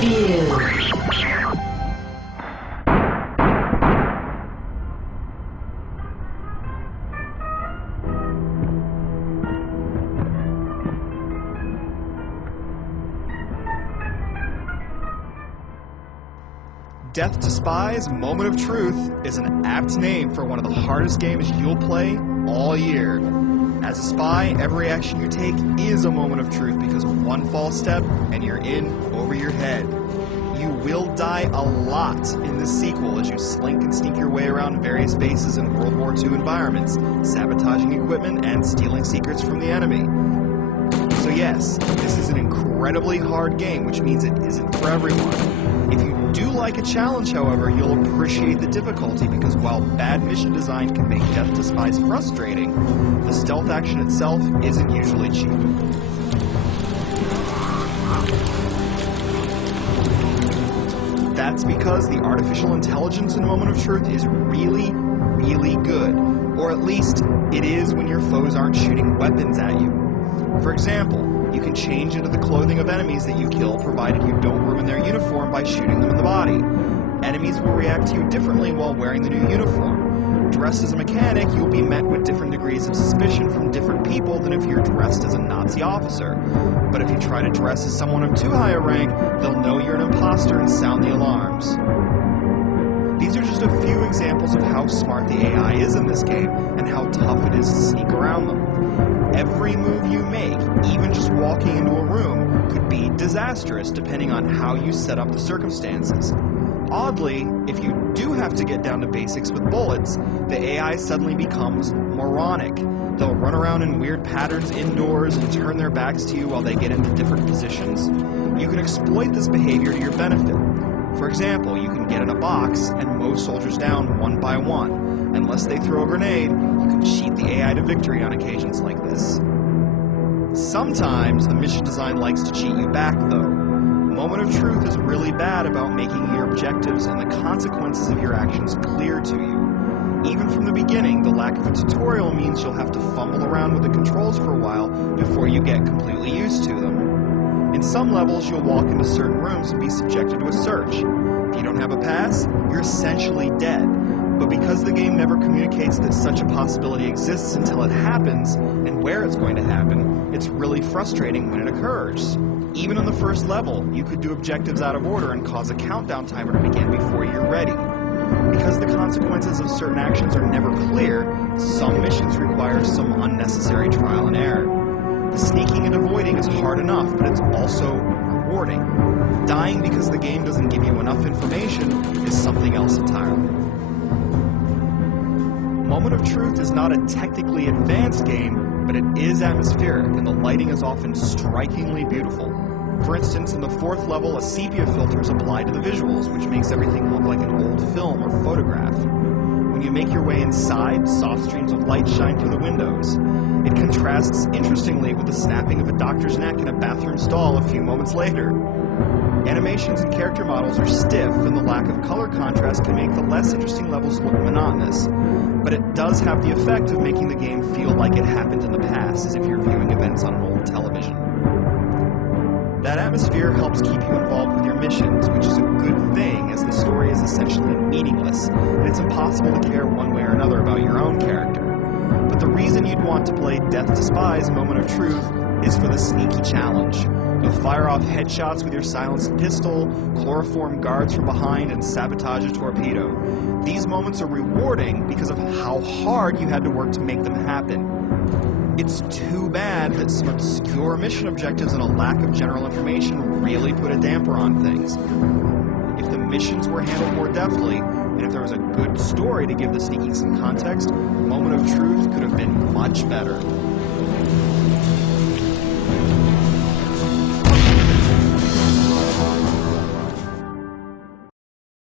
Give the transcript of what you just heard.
Review. Death to Spies, Moment of Truth is an apt name for one of the hardest games you'll play all year. As a spy, every action you take is a moment of truth because one false step and you're in over your head. You will die a lot in this sequel as you slink and sneak your way around various bases in World War II environments, sabotaging equipment and stealing secrets from the enemy. So yes, this is an incredibly hard game, which means it isn't for everyone. If you do like a challenge, however, you'll appreciate the difficulty because while bad mission design can make Death to Spies frustrating, the stealth action itself isn't usually cheap. That's because the artificial intelligence in Moment of Truth is really, really good. Or at least, it is when your foes aren't shooting weapons at you. For example, you can change into the clothing of enemies that you kill, provided you don't ruin their uniform by shooting them in the body. Enemies will react to you differently while wearing the new uniform. Dressed as a mechanic, you'll be met with different degrees of suspicion from different people than if you're dressed as a Nazi officer. But if you try to dress as someone of too high a rank, they'll know you're an imposter and sound the alarms. These are just a few examples of how smart the AI is in this game and how tough it is to sneak around them. Every move you make, even just walking into a room, could be disastrous depending on how you set up the circumstances. Oddly, if you do have to get down to basics with bullets, the AI suddenly becomes moronic. They'll run around in weird patterns indoors and turn their backs to you while they get into different positions. You can exploit this behavior to your benefit. For example, you can get in a box and mow soldiers down one by one. Unless they throw a grenade, you can cheat the AI to victory on occasions like this. Sometimes the mission design likes to cheat you back, though. Moment of Truth is really bad about making your objectives and the consequences of your actions clear to you. Even from the beginning, the lack of a tutorial means you'll have to fumble around with the controls for a while before you get completely used to them. In some levels, you'll walk into certain rooms and be subjected to a search. If you don't have a pass, you're essentially dead. But because the game never communicates that such a possibility exists until it happens, and where it's going to happen, it's really frustrating when it occurs. Even on the first level, you could do objectives out of order and cause a countdown timer to begin before you're ready. Because the consequences of certain actions are never clear, some missions require some unnecessary trial and error. The sneaking and avoiding is hard enough, but it's also rewarding. Dying because the game doesn't give you enough information is something else entirely. Moment of Truth is not a technically advanced game, but it is atmospheric, and the lighting is often strikingly beautiful. For instance, in the fourth level, a sepia filter is applied to the visuals, which makes everything look like an old film or photograph. When you make your way inside, soft streams of light shine through the windows. It contrasts interestingly with the snapping of a doctor's neck in a bathroom stall a few moments later. Animations and character models are stiff, and the lack of color contrast can make the less interesting levels look monotonous. But it does have the effect of making the game feel like it happened in the past, as if you're viewing events on an old television. That atmosphere helps keep you involved with your missions, which is a good thing as the story is essentially meaningless, and it's impossible to care one way or another about your own character. But the reason you'd want to play Death to Spies Moment of Truth is for the sneaky challenge. You'll fire off headshots with your silenced pistol, chloroform guards from behind, and sabotage a torpedo. These moments are rewarding because of how hard you had to work to make them happen. It's too bad that some obscure mission objectives and a lack of general information really put a damper on things. If the missions were handled more deftly, and if there was a good story to give the sneaking some context, Moment of Truth could have been much better.